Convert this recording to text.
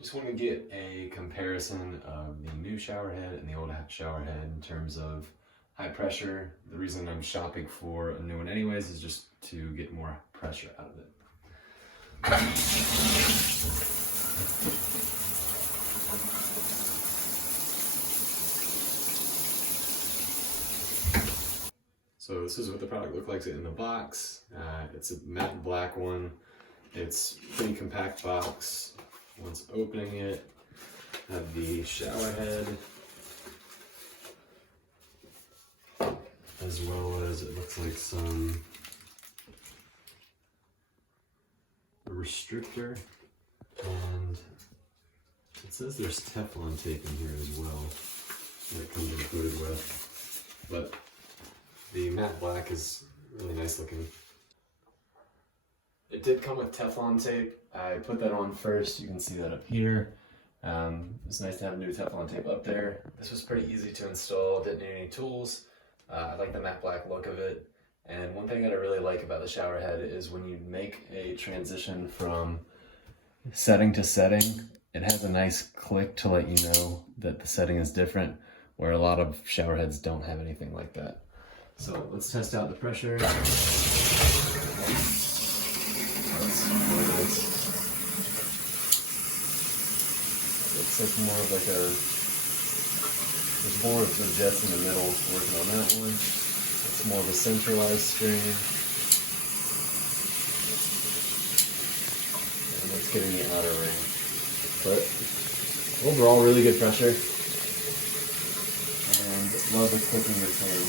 Just want to get a comparison of the new shower head and the old shower head in terms of high pressure. The reason I'm shopping for a new one anyways is just to get more pressure out of it. So this is what the product looks like in the box. It's a matte black one. It's a pretty compact box. Once opening it, have the shower head, as well as it looks like a restrictor, and it says there's Teflon tape in here as well that it comes included with, but the matte black is really nice looking. It did come with Teflon tape. I put that on first. You can see that up here. It's nice to have new Teflon tape up there. This was pretty easy to install, didn't need any tools. I like the matte black look of it. And one thing that I really like about the shower head is when you make a transition from setting to setting, it has a nice click to let you know that the setting is different, where a lot of shower heads don't have anything like that. So let's test out the pressure. Looks like more of like there's more of the jets in the middle working on that one. It's more of a centralized stream. And it's getting the outer ring. But overall, really good pressure. And love the clicking return.